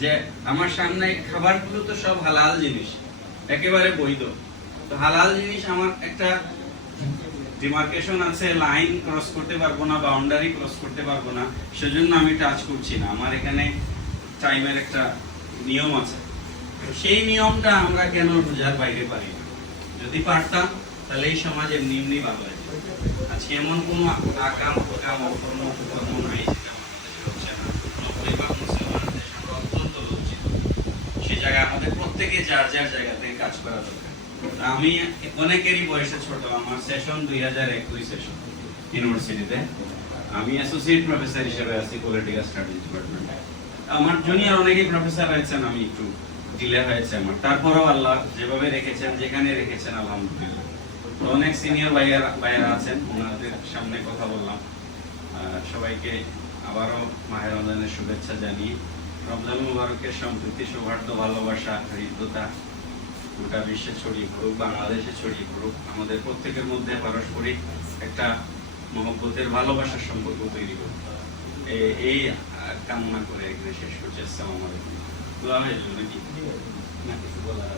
যে আমার সামনে খাবারগুলো তো সব হালাল জিনিস, একেবারে বৈধ। তো হালাল জিনিস আমার একটা ডিমার্কেশন আছে, লাইন ক্রস করতে পারবো না, বাউন্ডারি ক্রস করতে পারবো না, সেজন্য আমি টাচ করছি না। আমার এখানে টাইমের একটা নিয়ম আছে। সেই নিয়মটা আমরা কেন রোজার বাইরে পারি না? যদি পারতাম তাহলে এই সমাজ এমনি এমনি ভালো হয়ে যেত। আজকে এমন কোনো আকাম প্রকাম অকর্ম কুকর্ম নাই যেটা আমাদের হচ্ছে না। 90 ভাগ মুসলমানের দেশ, আমরা অত্যন্ত লজ্জিত। সে জায়গায় আমাদের প্রত্যেকে যার যার জায়গা থেকে কাজ করা দরকার। আমি অনেকেরই বয়সে ছোট, আমার সেশন 2021 সেশন ইউনিভার্সিটিতে। আমি অ্যাসোসিয়েট প্রফেসর হিসেবে আছি পলিটিক্যাল স্টাডিজ ডিপার্টমেন্টে। আমার জুনিয়র অনেকেই প্রফেসর হয়েছেন, আমি একটু ডিলে হয়েছে আমার। তারপরেও আল্লাহ যেভাবে রেখেছেন, যেখানে রেখেছেন, আলহামদুলিল্লাহ। তো অনেক সিনিয়র ভাইয়েরা আছেন, ওনাদের সামনে কথা বললাম। সবাইকে আবারও মাহে রমজানের শুভেচ্ছা জানিয়ে রমজান মুবারকের সম্প্রীতি, সৌহার্দ্য, ভালোবাসা, হৃদ্যতা গোটা বিশ্বে ছড়িয়ে পড়ুক, বাংলাদেশে ছড়িয়ে পড়ুক। আমাদের প্রত্যেকের মধ্যে পারস্পরিক একটা মহব্বতের, ভালোবাসার সম্পর্ক তৈরি করুক, এই কামনা করে এখানে শেষ করছি। আসসালামু আলাইকুম। দোয়া হয়ে যাবে নাকি? না কিছু বলার?